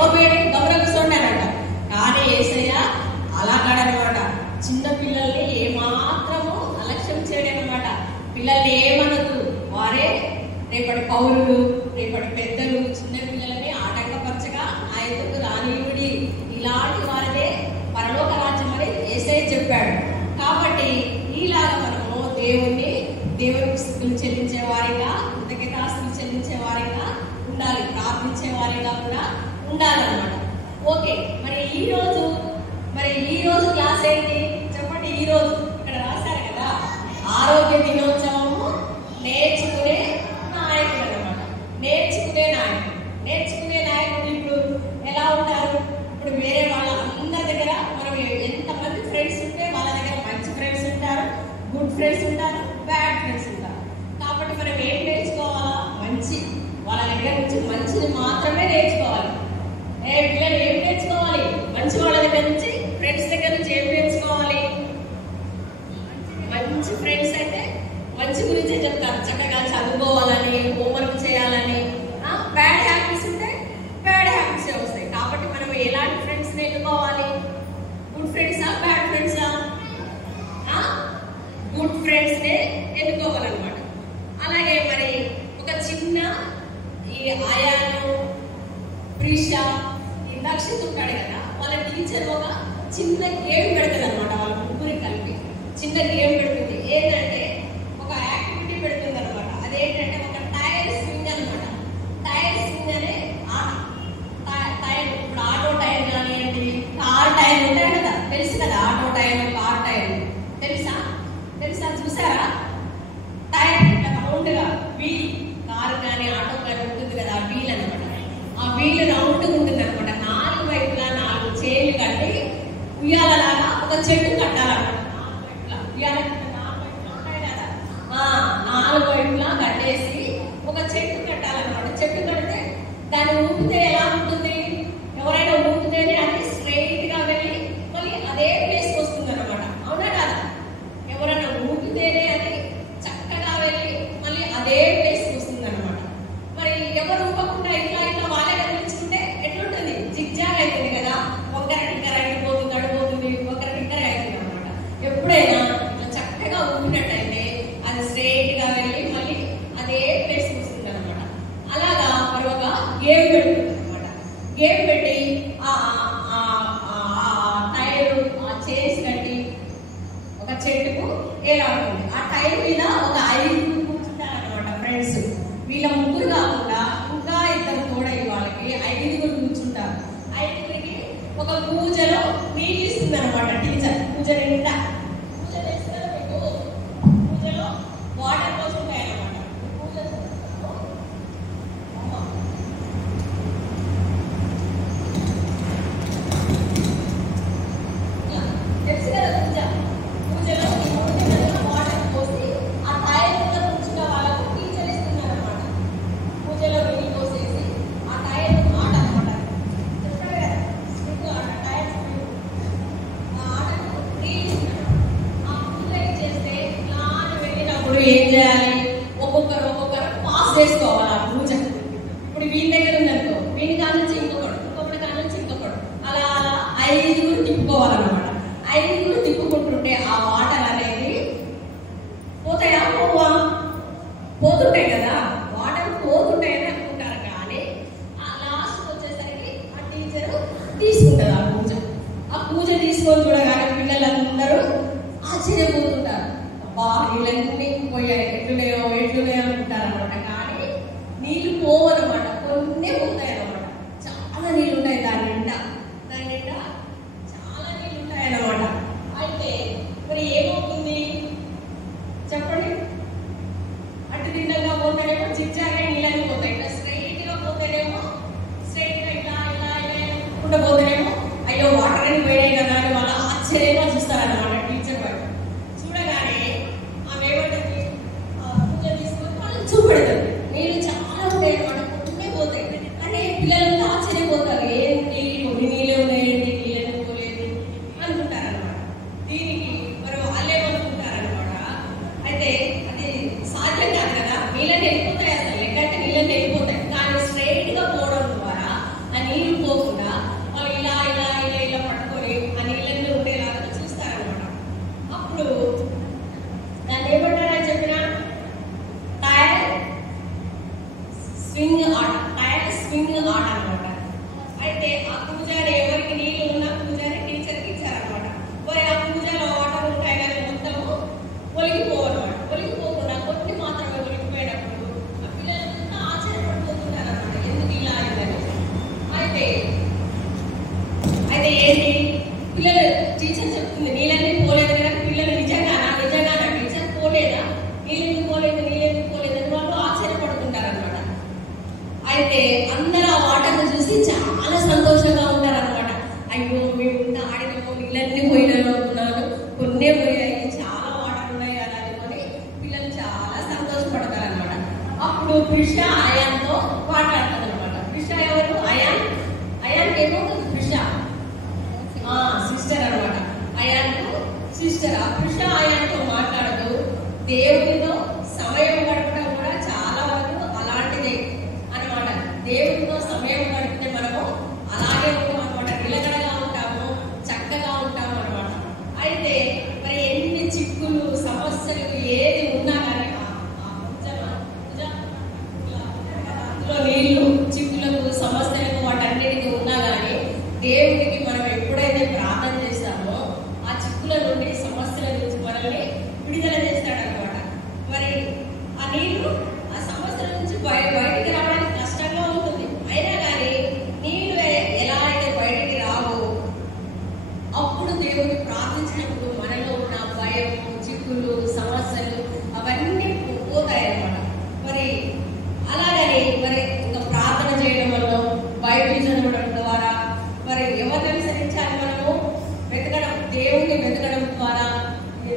గమనం కూర్చుంటారట. కానీ యేసయ్య అలా కాడనమాట. చిన్న పిల్లల్ని ఏమాత్రము అలక్ష్యం చేయడం అనమాట. పిల్లల్ని ఏమనదు, వారే రేపటి పౌరులు, రేపటి పెద్దలు. చిన్న పిల్లలని ఆటంకపరచగా నా ఎదుగు రానియుడి, ఇలాంటి వారినే పరలోక రాజ్యం అని యేసయ్య చెప్పాడు. కాబట్టి ఈలాగా మనము దేవునికి స్థుతులు చెల్లించే వారిగా, కృతజ్ఞతాస్తుతులు చెల్లించే వారిగా ఉండాలి, ప్రార్థించే వారిగా కూడా ఉండాలన్నమాట. ఓకే, మరి ఈ రోజు క్లాస్ ఏంటి చెప్పండి. ఈ రోజు ఇక్కడ రాశారు కదా, ఆరోగ్య దినోత్సవము నేర్చుకునే నాయకుడు అనమాట. నేర్చుకునే నాయకుడు ఇప్పుడు ఎలా ఉంటారు? ఇప్పుడు వేరే వాళ్ళ అందరి దగ్గర మనం ఎంతమంది ఫ్రెండ్స్ ఉంటే వాళ్ళ దగ్గర మంచి ఫ్రెండ్స్ ఉంటారు, గుడ్ ఫ్రెండ్స్ ఉంటారు, బ్యాడ్ ఫ్రెండ్స్ ఉంటారు. కాబట్టి మనం ఏం నేర్చుకోవాలా? వాళ్ళ దగ్గర నుంచి మంచిని మాత్రమే నేర్చుకోవాలి. పిల్లలు ఏం నేర్చుకోవాలి? మంచి వాళ్ళ దగ్గర నుంచి, ఫ్రెండ్స్ దగ్గర నుంచి ఏం నేర్చుకోవాలి? మంచి ఫ్రెండ్స్ అయితే మంచి గురించే చెప్తారు, చక్కగా చదువుకోవాలని, హోంవర్క్ చేయాలని. బ్యాడ్ హ్యాబిట్స్ ఉంటే బ్యాడ్ హ్యాబిట్స్ వస్తాయి. కాబట్టి మనం ఎలాంటి ఫ్రెండ్స్ ఎన్నుకోవాలి? గుడ్ ఫ్రెండ్సా, బ్యాడ్ ఫ్రెండ్సా? గుడ్ ఫ్రెండ్స్ నే ఎన్నుకోవాలన్నమాట. అలాగే మరి ఒక చిన్న ఈ ఆయాను, ప్రీషా, ఈ దక్షిత్ ఉంటాడు కదా, వాళ్ళ టీచర్ ఒక చిన్న గేమ్ పెడుతుంది అనమాట. వాళ్ళ ముగ్గురి కలిపి చిన్న గేమ్ పెడుతుంది. ఏంటంటే ఒక యాక్టివిటీ పెడుతుంది అనమాట. అదేంటంటే ఒక టైర్ స్వింగ్ అనమాట. టైర్ స్వింగ్ అనే టైర్, ఇప్పుడు ఆటో టైర్ కానివ్వండి, కార్ టైర్ ఉంటాయి కదా, తెలుసు కదా, ఆటో టైర్, కార్ టైర్ తెలుసా? చూసారా? టైర్ ఇట్లా రౌండ్గా వీల్, కారు కానీ ఆటో కానీ ఉంటుంది కదా, ఆ వీల్ అనమాట. ఆ వీల్ రౌండ్గా ఉంటుంది అనమాట. 4 వైపులా 4 చైన్లు కట్టి ఉయ్యాలలాగా ఒక చెట్టు కట్టాలన్నమాట. 4 వైపులా కట్టేసి ఒక చెట్టు కట్టాలన్నమాట. చెట్టు కడితే దాన్ని ఊపితే ఎలా ఉంటుంది? ఎవరైనా ఊపితేనే అది స్ట్రైట్ గా వెళ్ళి మళ్ళీ అదే ప్లేస్కి వస్తుంది అనమాట. అవునా కదా? ఎవరైనా ఊపితేనే అది చక్కగా వెళ్ళి మళ్ళీ అదే ప్లేస్కి వస్తుంది అనమాట. మరి ఎవరు ఊపకుండా ఇట్లా వాళ్ళే కనిపించుకుంటే ఎట్లుంటుంది? జిగ్జాగ్ అవుతుంది కదా, ఒకరి టిక్కర్ అయిపోతుంది, అడిపోతుంది, ఒకరి టిక్కర్ అవుతుంది అనమాట. ఎప్పుడైనా ఇట్లా చక్కగా ఊపినట్టయితే అది స్ట్రైట్ గా వెళ్ళి మళ్ళీ అదే ప్లేస్కి వస్తుంది అనమాట. అలాగా మరి ఒక గేమ్ పెడుతుంది అనమాట. గేమ్ పెట్టి టైర్ చేసి కట్టి ఒక చెట్టుకు ఏలాడుతుంది. ఆ టైర్ మీద ఒక 5 కూర్చుంటారు అనమాట ఫ్రెండ్స్. వీళ్ళ ముగ్గురు కాకుండా ఇంకా 2 కూడా వాళ్ళకి 5 కూర్చుంటారు. 5కి ఒక పూజలో నీళ్ళు ఇస్తుంది అనమాట టీచర్. పూజ నిండా పూజ చేస్తారు. మీకు పూజలో వాటర్ పోసుకుంటాయి అనమాట. పూజ తెలుసు కదా, పూజలో వాటర్ పోసి ఆ టైర్ మీద కూర్చున్న వాళ్ళకు టీచర్ ఇస్తున్నారు అనమాట. పూజలో నీళ్ళు పోసేసి ఆ టైర్ ఆట అనమాట. చెప్పారు కదా, స్వింగ్ ఆట, టైర్ స్వింగ్. ఆ ఆటకు నీళ్ళు ఇస్తున్నారు. ఆ పూజ చేస్తే ఇలా వెళ్ళినప్పుడు ఏం చేయాలి? ఒక్కొక్కరు పాస్ చేసుకోవాలి ఆ పూజ. ఇప్పుడు వీని దగ్గర ఉందనుకో, వీని కాడ నుంచి ఇంకొకటి కాడ నుంచి ఇంకొకటి, అలా 5 తిప్పుకోవాలన్నమాట. 5 తిప్పుకుంటుంటే ఆ వాటర్ అనేది పోతాయా? పోతుంటాయి కదా, వాటర్ పోతుంటాయని అనుకుంటారు. కానీ ఆ లాస్ట్ వచ్చేసరికి ఆ టీచర్ తీసుకుంటారు ఆ పూజ తీసుకొని చూడగానే పిల్లలందరూ ఆశ్చర్యపోతుంటారు. అబ్బా, నీళ్ళన్నీ పోయాయి, ఎట్లున్నాయో అనుకుంటారు అనమాట. కానీ నీళ్ళు పోవన్నమాట, కొన్ని పోతాయి అనమాట. చాలా నీళ్ళు ఉంటాయి దాని నిండా చాలా నీళ్ళు ఉంటాయి అన్నమాట. అయితే మరి ఏమవుతుంది చెప్పండి? అటు నిండగా పోతాడేమో జిగ్జాగ్గా నీళ్ళని పోతాయి. ఇట్లా స్ట్రైట్ గా పోతాడేమో స్ట్రైట్ గా ఇలా ఇలా పోతాడేమో అయ్యో వాటర్ అని పోయాయి కదా అని వాళ్ళు ఆశ్చర్యంగా చూస్తారన్నమాట టీచర్ వాళ్ళు. చూడగానే ఆమె ఏమంటుంది? పూజ తీసుకొని మళ్ళీ ఆట, కయాక్ స్వింగ్ ఆట అనమాట. అయితే ఆ పూజారి ఎవరికి నీళ్ళు ఉన్న పూజారి టీచర్కి ఇచ్చారనమాట. మరి ఆ పూజారి వాటర్ ఉంటాయి కానీ మొత్తము ఒలిగిపోవన్నమాట. ఒలిగిపోకుండా కొన్ని మాత్రమే ఒలిగిపోయినప్పుడు ఆ పిల్లలంతా ఆశ్చర్యపడిపోతుంటారు అనమాట, ఎందుకు ఇలా అయిందని. అయితే ఏంటి పిల్లలు టీచర్ చెప్తుంది నీళ్ళన్నీ పోలేదు కదా, పిల్లలు నిజంగానా టీచర్ పోలేదా, నీళ్ళెందుకు పోలేదని వాళ్ళు ఆశ్చర్యపడుతుంటారు అనమాట. అయితే అందరూ ఆ వాటర్ని చూసి చాలా సంతోషంగా ఉంటారనమాట. అయ్యో మేము ఇంత ఆడినాము, నీళ్ళన్నీ పోయినాను అనుకున్నాను, కొన్నే పోయాయి, చాలా వాటర్ ఉన్నాయి కదా అనుకొని పిల్లలు చాలా సంతోషపడతారు అనమాట. అప్పుడు కృష అయాన్తో మాట్లాడుతుంది అనమాట. కృష ఎవరు? అయాన్కి ఏమవుతుంది? కృష సిస్టర్ అనమాట. అయాన్కు సిస్టర్. ఆ కృష అయాన్తో మాట్లాడుతూ దేవునితో సమయం గడపడం కూడా చాలా వరకు అలాంటిదే అనమాట. దేవునితో సమయం గడిపితే మనము అలాగే ఉంటాం అనమాట, నిలకడగా ఉంటాము, చక్కగా ఉంటాము అనమాట. అయితే మరి ఎన్ని చిక్కులు సమస్యలు ఏది ఉన్నా కానీ అందులో నీళ్లు చిక్కులకు సమస్యలకు వాటన్నిటికీ ఉన్నా కానీ దేవుడికి మనం ఎప్పుడైతే ప్రార్థన చేస్తామో ఆ చిక్కుల నుండి సమస్యల నుంచి మనల్ని విడుదల చేస్తాడనమాట. మరి ఆ నీళ్లు ఆ సమస్యల నుంచి బయటికి రావడానికి కష్టంగా ఉంటుంది. అయినా కానీ నీళ్లు ఎలా అయితే బయటికి రావో అప్పుడు దేవుడిని ప్రార్థించినప్పుడు మనలో ఉన్న భయము, చిక్కులు, సమస్యలు అవన్నీ పోతాయి అన్నమాట. మరి అలాగని మరి ఇంకా ప్రార్థన చేయడం వల్ల, బైబిల్ చదవడం ద్వారా, మరి ఎవరిని అనుసరించాలి మనము? దేవుణ్ణి వెతకడం ద్వారా,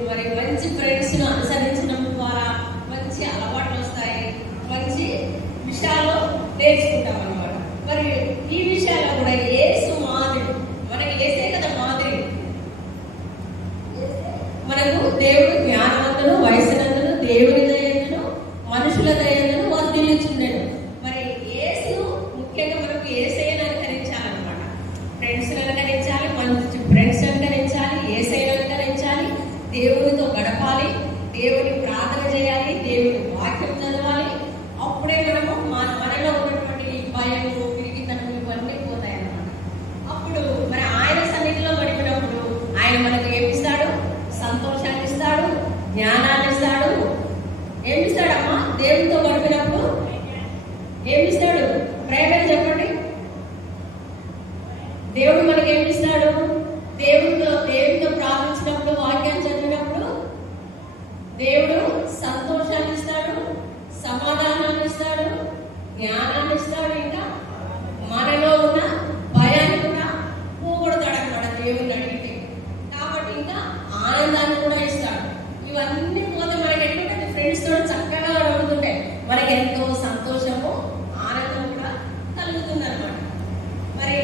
మరి మంచి ఫ్రెండ్స్ ను అనుసరించడం ద్వారా మంచి అలవాట్లు వస్తాయి, మంచి విషయాలు నేర్చుకుంటాం అన్నమాట. మరి ఈ విషయాల్లో కూడా యేసు మాదిరి, మనకి యేసే కదా మాదిరి. మనకు దేవుడు జ్ఞానవంతుడు, వయసునందును, దేవుని దయందును, మనుషుల దయందును వర్ధిల్లుచుండెను. మరి యేసు ముఖ్యంగా మనకు యేసయ్యను అనుకరించాలన్నమాట. ఫ్రెండ్స్ అనుకరించాలి, మంచి ఫ్రెండ్స్ అనుకరించాలి, యేసయ్యను అనుకరించాలి, దేవునితో గడపాలి, దేవుని ప్రార్థన చేయాలి, దేవుని వాక్యం చదవాలి. అప్పుడే మనము మనలో ఉన్నటువంటి భయము, పిరిగితనం ఇవన్నీ పోతాయి అన్నమాట. అప్పుడు మరి ఆయన సన్నిధిలో గడిపినప్పుడు ఆయన మనకు ఏమిస్తాడు? సంతోషాన్ని ఇస్తాడు, జ్ఞానాన్ని ఇస్తాడు. ఏమిస్తాడమ్మా? దేవునితో గడిపినప్పుడు ఏమిస్తాడు? ప్రేమని చెప్పండి. దేవుడు మనకి ఏమిస్తాడు? దేవుడితో ప్రార్థించినప్పుడు, వాక్యం చదివినప్పుడు దేవుడు సంతోషాన్ని ఇస్తాడు, సమాధానాన్ని ఇస్తాడు, జ్ఞానాన్ని ఇస్తాడు. ఇంకా మనలో ఉన్న భయాన్ని కూడా పోగొడతాడు అన్నమాట దేవుడిని అడిగితే. కాబట్టి ఇంకా ఆనందాన్ని కూడా ఇస్తాడు. ఇవన్నీ పోతే మనకి ఎట్లుంటే ఫ్రెండ్స్ తో చక్కగా అడుగుతుంటే మనకి ఎంతో సంతోషము, ఆనందం కూడా కలుగుతుంది అనమాట. మరి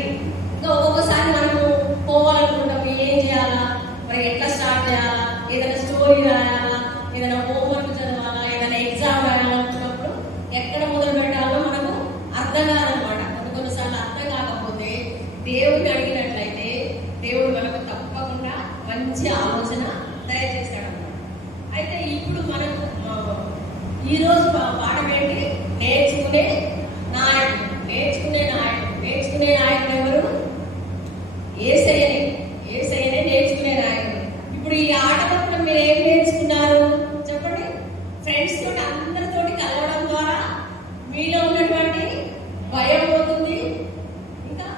ఇంకా ఒక్కొక్కసారి మనము పోవాలనుకుంటాం, ఏం చేయాలా, మరి ఎట్లా స్టార్ట్ చేయాలా, ఏదైనా స్టోరీ రాయాలా, ఏదైనా హోంవర్క్ చదవాలా, ఏదైనా ఎగ్జామ్ రాయాలనుకున్నప్పుడు ఎక్కడ మొదలు పెట్టాలో మనకు అర్థం కాదనమాట. కొన్నిసార్లు అర్థం కాకపోతే దేవుడిని అడిగినట్లయితే దేవుడు మనకు తప్పకుండా మంచి ఆలోచన దయచేస్తాడు అన్నమాట. అయితే ఇప్పుడు మనకు ఈరోజు పాఠం ఏంటి? నేర్చుకునే నాయకుడు. నేర్చుకునే నాయకుడు ఎవరు? యేసయ్యనే నేర్చుకునే నాయకుడు. ఇప్పుడు ఈ ఆటలో మీరు ఏం నేర్చుకున్నారు చెప్పండి? ఫ్రెండ్స్ తోటి, అందరితోటి కలవడం ద్వారా మీలో ఉన్నటువంటి భయం పోతుంది. ఇంకా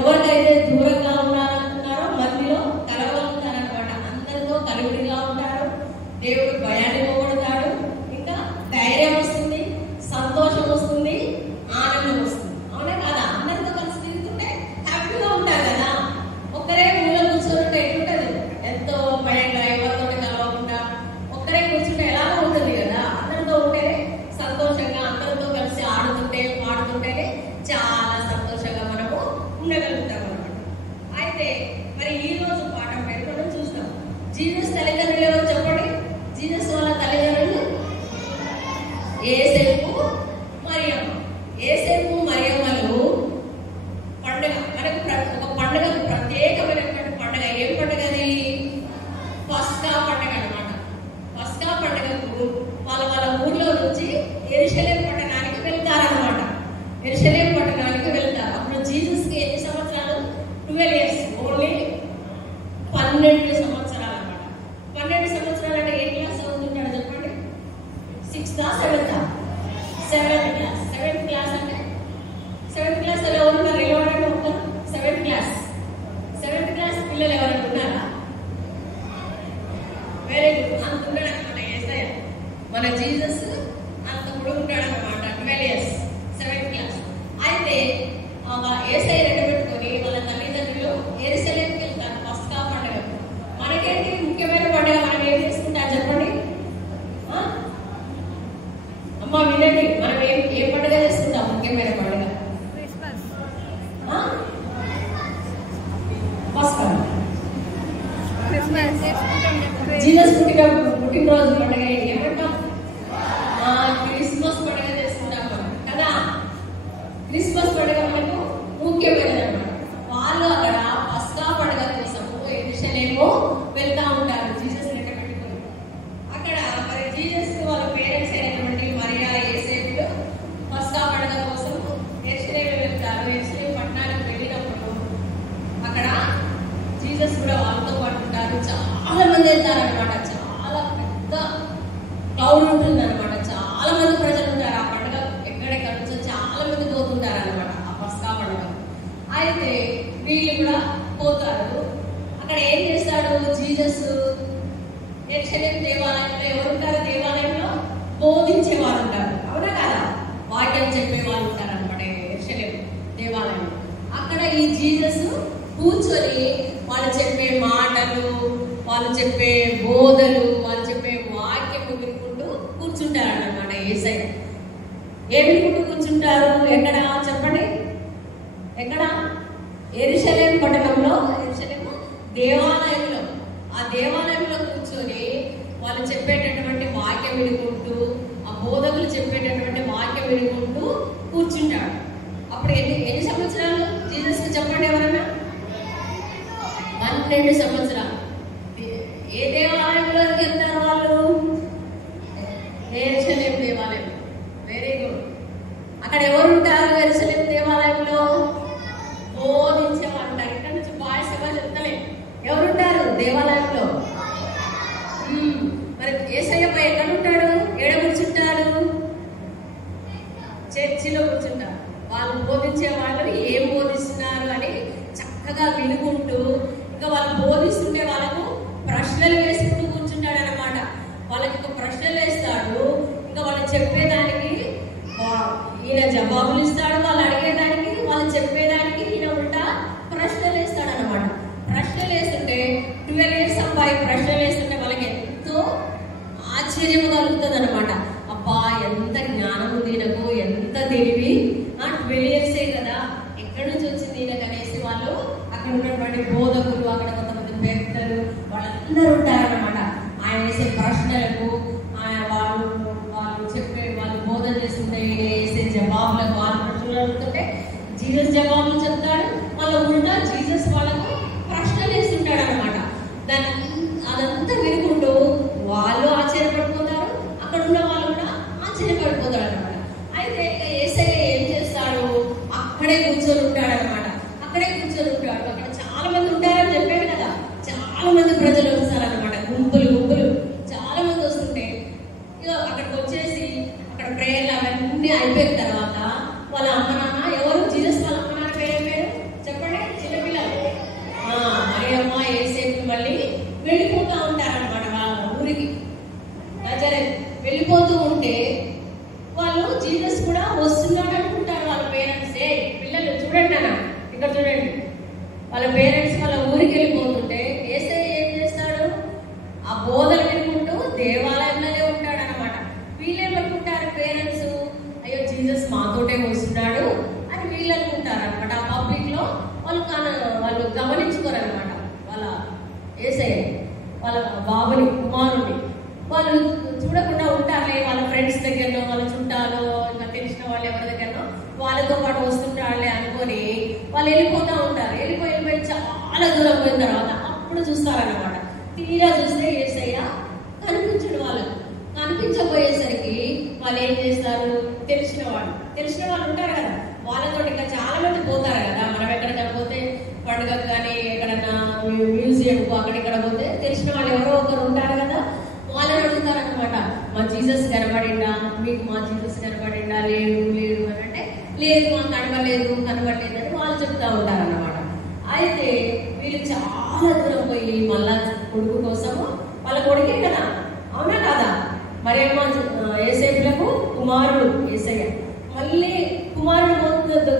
ఎవరికైతే దూరంగా ఉన్నారనుకున్నారో మధ్యలో కలవగలుగుతారనమాట. అందరితో కలివిడిగా ఉంటారు, దేవుడు భయాన్ని పోగొడతాడు, ఇంకా ధైర్యం వస్తుంది, సంతోషం వస్తుంది, ఆనందం వస్తుంది. అవునా కాదా? అందరితో కలిసి తిరుగుతుంటే హ్యాపీగా ఉంటారు కదా. ఒక్కరే మూల కూర్చోంటే ఎట్లుంటది? ఎంతో భయంగా, ఎవరితో కలవకుండా ఒక్కరే కూర్చుంటే ఎలా ఉంటుంది కదా. అందరితో ఉంటేనే సంతోషంగా, అందరితో కలిసి ఆడుతుంటే పాడుతుంటేనే చాలా సంతోషంగా మనము ఉండగలుగుతాం అన్నమాట. అయితే మరి ఈ రోజు పాఠం పెట్టుకోవడం చూస్తాం. జీసస్ తల్లిదండ్రులు ఎవరు చెప్పండి? జీసస్ వాళ్ళ తల్లిదండ్రులు యేసేపు, మరియమ్మ. యేసేపు, మరియమ్మలు పండుగ, మనకు ఒక పండుగ, ప్రత్యేకమైనటువంటి పండుగ. ఏం పండుగ అది? పస్కా పండుగ అనమాట. పస్కా పండుగకు వాళ్ళ ఊర్లో నుంచి యెరూషలేము పట్టణానికి వెళ్తారనమాట. ఏసై రెండు పెట్టుకొని వాళ్ళ తల్లిదండ్రులు యెరూషలేముకి వెళ్తారు పస్కా పండుగ. మనకేంటి ముఖ్యమైన పండుగ, మనం ఏం చేసుకుంటాం చెప్పండి అమ్మ వినండి, మనం ఏ పండుగ చేసుకుంటాం? ముఖ్యమైన పండుగ పస్కా. జీసస్ పుట్టినరోజు పండుగ ఏమంటాం? క్రిస్మస్ పండుగ చేసుకుంటాం మనం కదా. క్రిస్మస్ పండుగ మనకు ముఖ్యమైనది అన్నమాట. వాళ్ళు అక్కడ పస్కా పండుగ కోసము యెరూషలేము వెళ్తా ఉంటారు జీసస్ లెక్క పెట్టుకుని. అక్కడ మరి జీసస్ వాళ్ళ పేరెంట్స్ అయినటువంటి మరియా యోసేపులు పస్కా పండుగ కోసం యెరూషలేము వెళ్తారు. యెరూషలేము పట్టణానికి వెళ్ళినప్పుడు అక్కడ జీసస్ కూడా వాళ్ళతో పాటు ఉంటారు. చాలా మంది వెళ్తారు అనమాట. చాలా పెద్ద క్రౌడ్ ఉంటుంది అనమాట. చాలా మంది ప్రజలు ఉంటారు. ఆ పండుగ ఎక్కడెక్కడ నుంచో చాలా మంది పోతుంటారు అనమాట ఆ పస్కా పండుగ. అయితే వీళ్ళు కూడా పోతారు. అక్కడ ఏం చేస్తాడు జీసస్? యెరూషలేము దేవాలయంలో ఎవరుంటారు? దేవాలయంలో బోధించే వాళ్ళు ఉంటారు, అవునా కదా? వాక్యం చెప్పే వాళ్ళు ఉంటారు అనమాట యెరూషలేము దేవాలయంలో. అక్కడ ఈ జీసస్ కూర్చొని వాళ్ళు చెప్పే మాటలు, వాళ్ళు చెప్పే బోధలు, వాళ్ళు చెప్పే వాక్యము వినుకుంటూ కూర్చుంటారు అన్నమాట. యేసయ్య ఏం వినుకుంటూ కూర్చుంటారు? ఎక్కడ చెప్పండి? ఎక్కడ? యెరూషలేము పట్టణంలో, యెరూషలేము దేవాలయంలో. ఆ దేవాలయంలో కూర్చొని వాళ్ళు చెప్పేటటువంటి వాక్యం వినుకుంటూ, ఆ బోధకులు చెప్పేటటువంటి వాక్యం వినుకుంటూ కూర్చుంటాడు. అప్పుడు ఎన్ని సంవత్సరాలు జీసస్కి చెప్పండి ఎవరన్నా? 12 సంవత్సరాలు. ఏ దేవాలయంలోకి వెళ్తారు వాళ్ళు? యెరూషలేము దేవాలయం. Very good. అక్కడ ఎవరు ఉంటారు యెరూషలేము దేవాలయంలో? బోధించేవాళ్ళు ఉంటారు. ఇక్కడ నుంచి బాయ్స్ ఎవరు చెప్తలేదు. ఎవరుంటారు దేవాలయంలో? మరి యేసయ్యపై ఎక్కడ ఉంటాడు? ఏడ కూర్చుంటాడు? చర్చిలో కూర్చుంటారు. వాళ్ళు బోధించే వాళ్ళు ఏం బోధిస్తున్నారు అని చక్కగా వినుకుంటూ, ఇంకా వాళ్ళు బోధిస్తుంటే వాళ్ళకు ప్రశ్నలు వేసుకుంటూ కూర్చుంటాడు అనమాట. వాళ్ళకి ఒక ప్రశ్నలు వేస్తాడు. ఇంకా వాళ్ళు చెప్పేదానికి ఈయన జవాబులు ఇస్తాడు. వాళ్ళు అడిగేదానికి, వాళ్ళు చెప్పేదానికి ఈయన ఉల్టా ప్రశ్నలు వేస్తాడు అనమాట. ప్రశ్నలు వేస్తుంటే 12 years అబ్బాయి ప్రశ్నలు వేస్తుంటే వాళ్ళకి ఎంతో ఆశ్చర్యం కలుగుతుంది అనమాట. అబ్బా ఎంత జ్ఞానం ఉంది ఈయనకు, ఎంత తెలివి. 12 years కదా, ఎక్కడి నుంచి వచ్చింది ఈయనకు అనేసి వాళ్ళు అక్కడ ఉన్నటువంటి బోధకులు, అక్కడ కొంతమంది పెద్దలు, వాళ్ళందరూ ఉంటారన్నమాట. ఆయన వేసే ప్రశ్నలకు వాళ్ళు చెప్పే, వాళ్ళు బోధన చేస్తుంటే వేసే జవాబులకు, వాళ్ళు ప్రశ్నలు అడుగుతుంటే జీసస్ జవాబులు చెప్తాడు. వాళ్ళ ఉల్టా జీసస్ వాళ్ళకు ప్రశ్నలు వేస్తుంటాడు అనమాట. అదంతా వినుకుంటూ వాళ్ళు ఆశ్చర్యపడిపోతారు, అక్కడ ఉన్న వాళ్ళు కూడా ఆశ్చర్యపడిపోతారు అనమాట. అయితే ఇక యేసయ్య ఏం చేస్తాడు? అక్కడే కూర్చొని ఉంటాడు అనమాట. అక్కడే కూర్చొని ఉంటాడు. అక్కడ చాలా మంది ఉంటారని చెప్పాడు కదా. చాలా మంది ప్రజలు వస్తారనమాట. గుంపులు గుంపులు చాలా మంది వస్తుంటే ఇక అక్కడికి వచ్చేసి అక్కడ ప్రేయర్లు అవన్నీ అయిపోయిన తర్వాత వాళ్ళ అమ్మ నాన్న, ఎవరు జీసస్ వాళ్ళ అమ్మ నాన్న పేరు చెప్పండి? చిన్నపిల్లలు మరియమ్మ యేసేపు మళ్ళీ వెళ్ళిపోతూ ఉంటారనమాట వాళ్ళ ఊరికి. వెళ్ళిపోతూ ఉంటే వాళ్ళు జీసస్ కూడా వస్తున్నాడు అనుకుంటారు వాళ్ళ పేరెంట్స్. పిల్లలు చూడండి నాన్న, ఇక్కడ చూడండి. వాళ్ళ పేరెంట్స్ వాళ్ళ ఊరికి వెళ్ళిపోతుంటే యేసయ్య ఏం చేస్తాడు? ఆ బోధన వినుకుంటూ దేవాలయంలోనే ఉంటాడు అనమాట. వీళ్ళేమనుకుంటారు పేరెంట్స్? అయ్యో జీసస్ మాతోటే వస్తున్నాడు అని వీళ్ళు అనుకుంటారు అనమాట. ఆ పబ్లిక్ లో వాళ్ళు గమనించుకోరు అనమాట. వాళ్ళ యేసయ్య వాళ్ళ బాబుని, కుమారుని వాళ్ళు చూడకుండా ఉంటారులే. వాళ్ళ ఫ్రెండ్స్ దగ్గరనో, వాళ్ళ చుట్టాలో, ఇంకా తెలిసిన వాళ్ళు ఎవరి దగ్గరనో వాళ్ళతో పాటు వస్తుంటారులే అనుకొని వాళ్ళు వెళ్ళిపోతూ ఉంటారు. వెళ్ళిపోయి చాలా దూరం పోయిన తర్వాత అప్పుడు చూస్తారన్నమాట. తీరా చూస్తే యేసయ్య కనిపించడు వాళ్ళకు. కనిపించబోయేసరికి వాళ్ళు ఏం చేస్తారు? తెలిసిన వాళ్ళు ఉంటారు కదా, వాళ్ళతో ఇంకా చాలా మంది పోతారు కదా. మనం ఎక్కడికైనా పోతే పండుగకు కానీ ఎక్కడన్నా మ్యూజియంకు అక్కడిక్కడ పోతే తెలిసిన వాళ్ళు ఎవరో ఒకరు ఉంటారు కదా. వాళ్ళని అడుగుతారు అనమాట, మా జీసస్ కనబడిందా మీకు? మా జీసస్ కనబడిందా? లేదు అని అంటే లేదు, మాకు కనబడలేదు అని వాళ్ళు చెప్తా ఉంటారు అన్నమాట. అయితే వీళ్ళు చాలా దూరం పోయి మళ్ళా కొడుకు కోసము, వాళ్ళ కొడుకే కదా, అవునా కాదా? మరేమో యేసేపులకు కుమారుడు యేసయ్య. మళ్ళీ కుమారుడు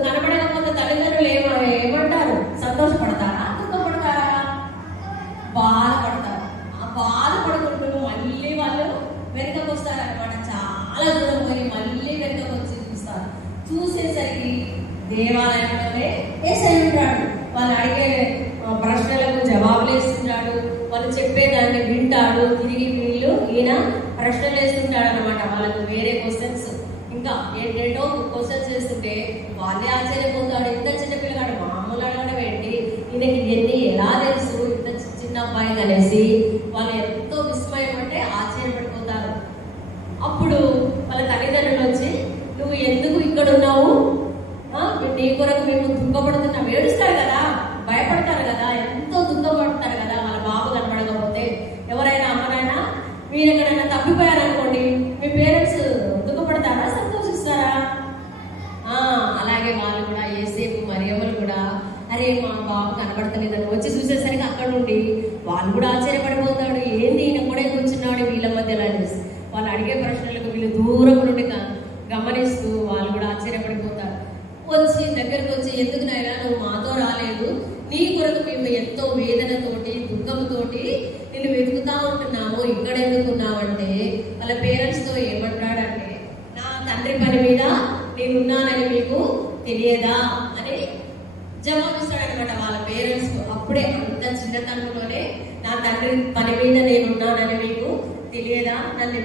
కనబడకపోతే తల్లిదండ్రులు దేవాలయంలోనే యేసయ్య ఉంటాడు. వాళ్ళు అడిగే ప్రశ్నలకు జవాబులు వేస్తుంటాడు, వాళ్ళు చెప్పేదాన్ని వింటాడు. తిరిగి వీళ్ళు ఈయన ప్రశ్నలు వేస్తుంటాడు అనమాట. వాళ్ళకు వేరే క్వశ్చన్స్ ఇంకా ఏంటేంటో క్వశ్చన్స్ వేస్తుంటే వాళ్ళే ఆశ్చర్యపోతాడు. ఇంత చిన్న పిల్లగాడు మామూలు అడగడం ఏంటి, ఈయనకి ఇవన్నీ ఎలా తెలుసు, ఇంత చిన్న అబ్బాయి అనేసి వాళ్ళు ఎంతో విస్మయం అంటే ఆశ్చర్యపడిపోతారు. అప్పుడు వాళ్ళ తల్లిదండ్రులు వచ్చి, నువ్వు ఎందుకు ఇక్కడ ఉన్నావు, నీ కొరకు మేము దుఃఖపడుతున్నాం, ఏడుస్తారు కదా, భయపడతారు కదా, ఎంతో దుఃఖపడతారు కదా వాళ్ళ బాబు కనబడకపోతే. ఎవరైనా అమ్మనైనా మీరు ఎక్కడైనా తప్పిపోయారనుకోండి, మీ పేరెంట్స్ దుఃఖపడతారా, సంతోషిస్తారా? అలాగే వాళ్ళు కూడా యేసేపు మరియమ్మలు కూడా, అరే మా బాబు కనబడతలేదని వచ్చి చూసేసరికి అక్కడ నుండి వాళ్ళు కూడా ఆశ్చర్యపడిపోతాడు. ఏంది ఈయన కూడా కూర్చున్నాడు వీళ్ళ మధ్యలో అనేసి. వాళ్ళు అడిగే ప్రశ్నలకు వీళ్ళు దూరం నుండి గమనిస్తూ వాళ్ళు కూడా ఆశ్చర్యపడిపోతారు. వచ్చి దగ్గరకు వచ్చి, ఎందుకు నాయనా నువ్వు మాతో రాలేదు, నీ కొరకు మేము ఎంతో వేదనతోటి దుఃఖంతోటి నిన్ను వెతుకుతా ఉంటున్నాము, ఇక్కడ ఎందుకున్నావంటే వాళ్ళ పేరెంట్స్తో ఏమంటాడంటే, నా తండ్రి పని మీద నేనున్నానని మీకు తెలియదా అని జవాబిస్తాడనమాట వాళ్ళ పేరెంట్స్. అప్పుడే అంత చిన్నతనంలోనే నా తండ్రి పని మీద నేనున్నానని మీకు తెలియదా, నన్ను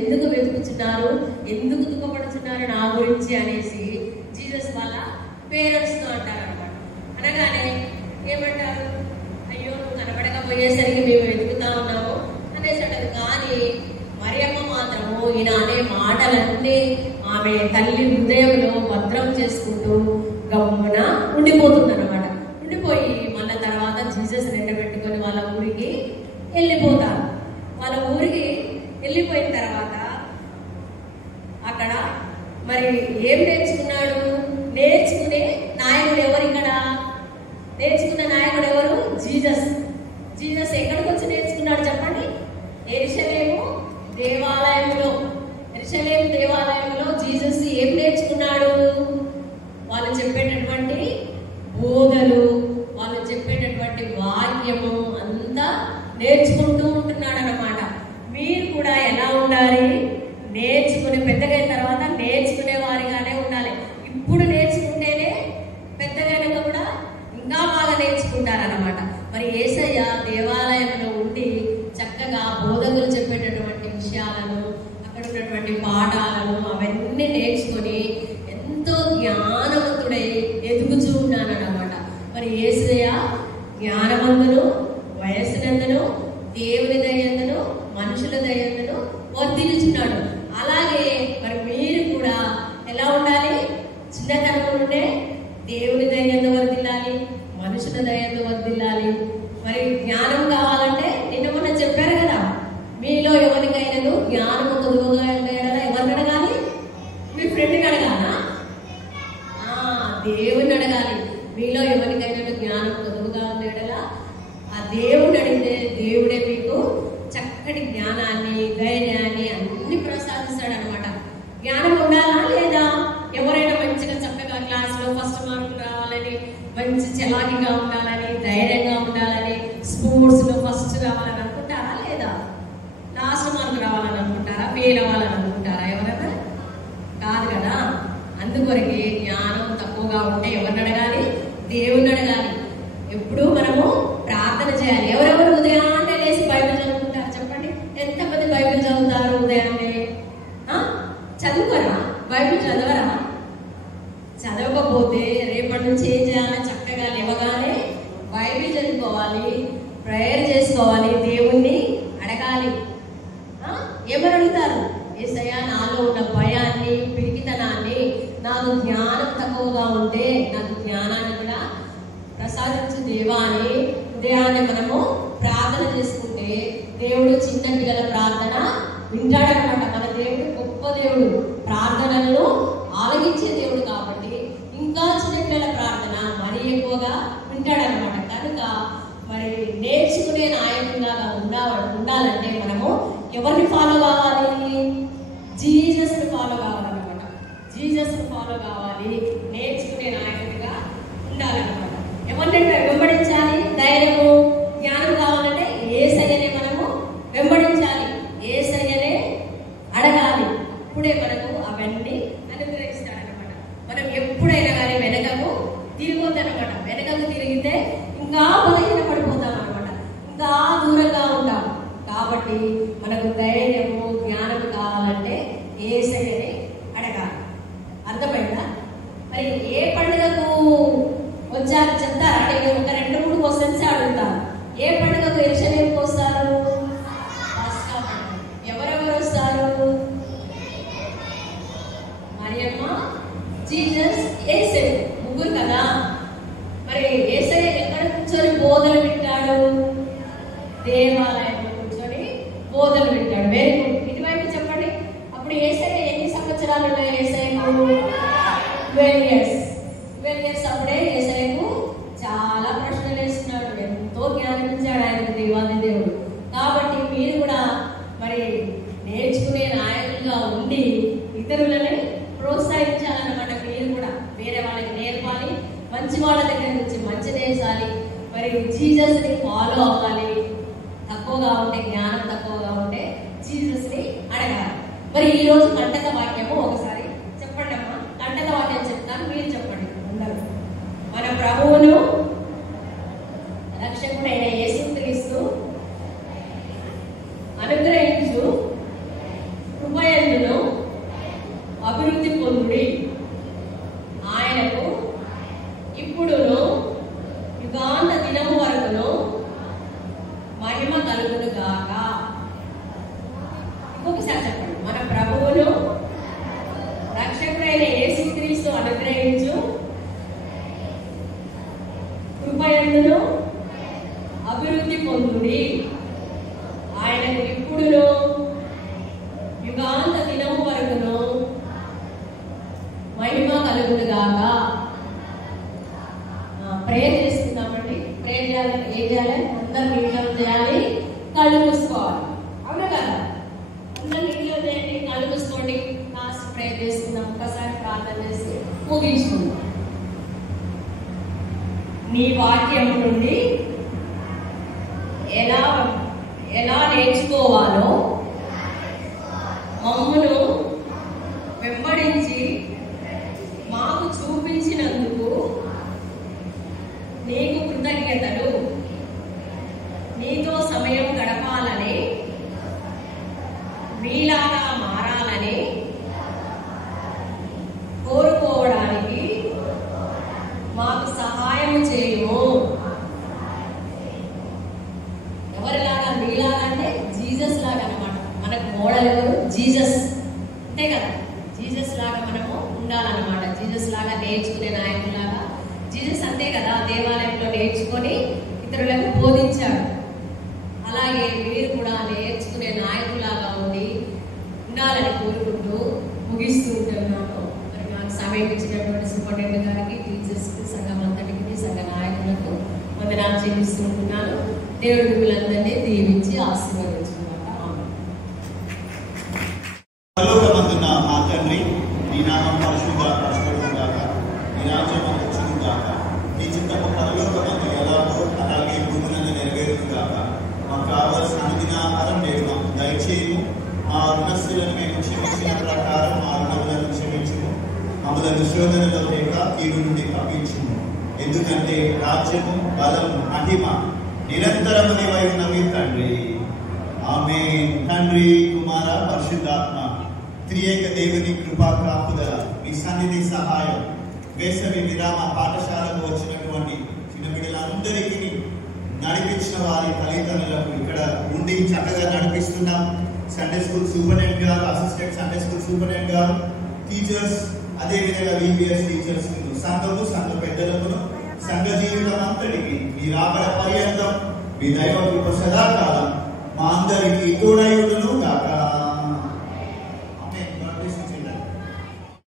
ఎందుకు వెతుకుతున్నారు, ఎందుకు దుఃఖపడుతున్నారు నా గురించి అనేసి జీసస్ వాళ్ళ పేరెంట్స్తో అంటారనమాట. అనగానే ఏమంటారు, అయ్యో నువ్వు కనబడకపోయేసరికి మేము వెతుకుతా ఉన్నాము అనేసి అంటారు. కానీ మరియమ్మ మాత్రము ఈయన అనే మాటలన్నీ ఆమె తల్లి హృదయంలో భద్రం చేసుకుంటూ గమ్మున ఉండిపోతుందన్నమాట. ఉండిపోయి మళ్ళీ తర్వాత జీసస్ వెంటబెట్టుకొని వాళ్ళ ఊరికి వెళ్ళిపోతారు. వాళ్ళ ఊరికి వెళ్ళిపోయిన తర్వాత అక్కడ మరి ఏం నేర్చుకున్నాడు, నేర్చుకునే నాయకుడు ఎవరు ఇక్కడ, నేర్చుకున్న నాయకుడు ఎవరు, జీసస్. జీసస్ ఎక్కడికి వచ్చి నేర్చుకున్నాడు చెప్పండి, యెరూషలేము దేవాలయంలో. యెరూషలేము దేవాలయంలో జీసస్ ఏం నేర్చుకున్నాడు, వాళ్ళు చెప్పేటటువంటి బోధలు, వాళ్ళు చెప్పేటటువంటి వాక్యము అంతా నేర్చుకుంటూ ఉంటున్నాడు అన్నమాట. మీరు కూడా ఎలా ఉండాలి, నేర్చుకుని పెద్దగైన తర్వాత నేర్చుకునే వారిగానే ఉండాలి. ఇప్పుడు నేర్చుకుంటేనే పెద్దగైనాక కూడా ఇంకా బాగా నేర్చుకుంటారన్నమాట. మరి యేసయ్య దేవాలయంలో ఉండి చక్కగా బోధకులు చెప్పేటటువంటి విషయాలను, అక్కడ ఉన్నటువంటి పాఠాలను అవన్నీ నేర్చుకొని ఎంతో జ్ఞానవంతుడై ఎదుగుచూ ఉన్నానన్నమాట. మరి యేసయ్య జ్ఞానవంతుడు, వయస్సునందును, దేవుని దయందును, మనుషుల దయందును వర్ధిల్లుచున్నాడు. అలాగే మరి మీరు కూడా ఎలా ఉండాలి, చిన్నతనం నుండే దేవుని దయందు వర్ధిల్లాలి, మనుషుల దయందు వర్ధిల్లాలి. మరి జ్ఞానం కావాలంటే నిన్న మొన్న చెప్పారు కదా, మీలో ఎవరికైనా జ్ఞానము కొద్దుగా ఎవరిని అడగాలి, మీ ఫ్రెండ్ని అడగాలా, దేవుని అడగాలి. మీలో ఎవరికైనా జ్ఞానం కొద్దుగా ఉండేలా ఆ దేవుని అడిగితే దేవుడే మీకు చక్కటి జ్ఞానాన్ని, ధైర్యాన్ని అన్ని ప్రసాదిస్తాడు అనమాట. జ్ఞానం ఉండాలా లేదా? ఎవరైనా మంచిగా చక్కగా క్లాస్లో ఫస్ట్ మార్కులు రావాలని, మంచి చలాకీగా ఉండాలని, ధైర్యంగా ఉండాలని, స్పోర్ట్స్లో ఫస్ట్ రావాలని అనుకుంటారా లేదా? లాస్ట్ మార్కు రావాలని అనుకుంటారా? ఫెయిల్ అవ్వాలని అనుకుంటారా? ఎవరైనా కాదు కదా. అందుకొరకే జ్ఞానం తక్కువగా ఉంటే ఎవరిని అడగాలి, దేవుణ్ణి అడగాలి. ఎప్పుడు మనము ప్రార్థన చేయాలి. ఎవరెవరు ఉదయాన్నే లేచి బైబిల్ చదువుకుంటారు చెప్పండి, ఎంతమంది బైబిల్ చదువుతారు ఉదయాన్నే? చదువుకోరా, బైబిల్ చదవరా? చదవకపోతే రేపటి నుంచి ఏం చేయాలి, చక్కగా లేవగానే బైబిల్ చదువుకోవాలి, ప్రేయర్ చేసుకోవాలి, దేవుణ్ణి అడగాలి. ఏమని అడుగుతారు, యేసయ్యా నాలో ఉన్న భయాన్ని, పిరికితనాన్ని, నాకు జ్ఞానం తక్కువగా ఉంటే నాకు జ్ఞానాన్ని కూడా ప్రసాదించు దేవా అని ఉదయాన్నే మనము ప్రార్థన చేసుకుంటే దేవుడు చిన్న పిల్లల ప్రార్థన వింటాడనమాట. మన దేవుడు గొప్ప దేవుడు, ప్రార్థనలను ఆలగించే దేవుడు కాబట్టి ఇంకా చిన్న పిల్లల ప్రార్థన మరీ ఎక్కువగా వింటాడనమాట. కనుక మరి నేర్చుకునే నాయకులాగా ఉండాలంటే మనము ఎవరిని ఫాలో కావాలి, జీసస్ని ఫాలో కావాలన్నమాట. జీసస్ని ఫాలో కావాలి, నేర్చుకునే నాయకుడిగా ఉండాలన్నమాట. ఎవరిని వెంబడించాలి, ధైర్యము, జ్ఞానం కావాలంటే యేసయ్యనే మనము వెంబడించాలి, యేసయ్యనే అడగాలి. అప్పుడే మనకు అవన్నీ అనుగ్రహిస్తాడనమాట. మనం ఎప్పుడైనా కానీ వెనకకు ఏ పండుగకు వచ్చారు చెప్తారా? నేను ఒక 2-3 క్వశ్చన్స్ అడుగుతాను. ఏ పండుగకు యెరూషలేముకు వస్తారు? పస్కా పండుగ. ఎవరెవరు వస్తారు? మరియమ్మ, జీసస్, యేసయ్య, ముగ్గురు కదా. మరి యేసయ్య ఎక్కడ కూర్చొని బోధన వింటాడు? దేవాలయంలో కూర్చొని బోధన వింటాడు. Very good. ఇటువైపు చెప్పండి. అప్పుడు యేసయ్య ఎన్ని సంవత్సరాలు ఉన్నాయి? యేసయ్యకు 12 years. 12 years అప్పుడే యేసయ్యకు చాలా ప్రశ్నలు వేస్తున్నాడు. ఎంతో జ్ఞానం ఇచ్చాడు ఆయనకు దేవాది దేవుడు. కాబట్టి మీరు కూడా మరి నేర్చుకునే నాయకులుగా ఉండి ఇతరులని ప్రోత్సహించాలన్నమాట. మీరు కూడా వేరే వాళ్ళకి నేర్పాలి, మంచి వాళ్ళ దగ్గర నుంచి మంచి నేర్చాలి. మరి జీసస్ ని ఫాలో అవ్వాలి. తక్కువగా ఉంటే, జ్ఞానం తక్కువగా ఉంటే జీసస్ ని అడగాలి. మరి ఈ రోజు కంటక వాక్యము ఒకసారి చెప్పండి అమ్మా. కంటక వాక్యం చెప్తాను, మీరు చెప్పండి అందరూ. మన ప్రభువును రక్షకుడైన యేసుక్రీస్తు అనుగ్రహించు కృపయందును అభివృద్ధి పొందుడి. ఆయనకు ఇప్పుడును యుగాంత దినము వరకును మహిమ కలుగును గాక. ఇంకొకసారి చెప్పండి. మన ప్రభువును రక్షకుడైన యేసుక్రీస్తు అనుగ్రహించు కృపయందును అభివృద్ధి పొందుడి. ఆయనకు ఇప్పుడును యుగాంత దినము వరకును మహిమ కలుగును గాక. ప్రేయర్ చేసుకుందామండి. ప్రేయర్ చేయాలి. ఏం చేయాలి? అందరు నీటిలో చేయాలి, కళ్ళు మూసుకోవాలి. అవునా కదా? అందరు నీటిలో చేయండి, కళ్ళు మూసుకోండి. లాస్ట్ ప్రేయర్ చేసుకుందాం. ఒకసారి ప్రార్థన చేసి ముగించుకుందాం. నీ వాక్యం నుండి ఎలా నేర్చుకోవాలో మమ్మును వెంబడించి మాకు చూపించినందుకు నీకు కృతజ్ఞతలు. నీతో సమయం గడపాలని, నీలాగా మారాలని కోరుకోవడానికి మాకు సహాయం చేయము. ఎవరిలాగా? నీలాగా అంటే జీసస్ లాగా అన్నమాట. మనకు మోడల్ ఎవరు? జీసస్. అంతే కదా? జీసస్ లాగా మనము ఉండాలన్నమాట. జీసస్ లాగా నేర్చుకునే నాయకులాగా. జీసస్ అంతే కదా, దేవాలయంలో నేర్చుకొని ఇతరులకు బోధించాడు. అలాగే మీరు కూడా నేర్చుకునే నాయకులాగా ఉండాలని కోరుకుంటూ ముగిస్తూ ఉంటున్నాను. మరి నాకు సమయం ఇచ్చినటువంటి సూపరింటెండెంట్ గారికి, టీచర్స్కి, సంఘం అంతటికి, సంఘ నాయకులకు వందనాలు చెల్లిస్తూ ఉంటున్నాను. దేవుడి మిమ్మల్ని దీవించి ఆశీర్వదించుకున్నాక. పరలోకమందున్న మా తండ్రి, నీ నామం పరిశుద్ధపరచబడుగాక, నీ రాజ్యం వచ్చుగాక, నీ చిత్తము పరలోకమందు ఎలాగో అలాగే భూములను నెరవేరుగాక. మాకు కావలసిన అనుదిన ఆహారం నేడు మాకు దయచేయము. మా రుణస్తులను మేము క్షమించిన ప్రకారం మా రుణములను క్షమించుము. మమ్మలను శోధనలో లేక కీడు నుండి తప్పించుము. ఎందుకంటే రాజ్యము, బలము, మహిమ నిరంతరము నీవై ఉన్నవి తండ్రి. ఆమేన్. తండ్రి, కుమార, పరిశుద్ధాత్మ త్రియేక దేవుని కృపా కాపుదల, మీ సన్నిధి సహాయం, వేసవి విరామ పాఠశాలకు వచ్చినటువంటి చిన్న బిడ్డలందరికీ నడిపించిన వారి తల్లిదండ్రులకు, ఇక్కడ ఉండి చక్కగా నడిపిస్తున్నాం సండే స్కూల్ సూపరింటెండెంట్ గారు, అసిస్టెంట్ సండే స్కూల్ సూపరింటెండెంట్ గారు, టీచర్స్, అదేవిధంగా VBS టీచర్స్, సంఘము, సంఘ పెద్దలకు, సంఘ జీవితం అంతటికి మీ రాబడ పర్యంతం మీ దైవ కృప సదాకాలం మా అందరికీ తోడయుడును గాక.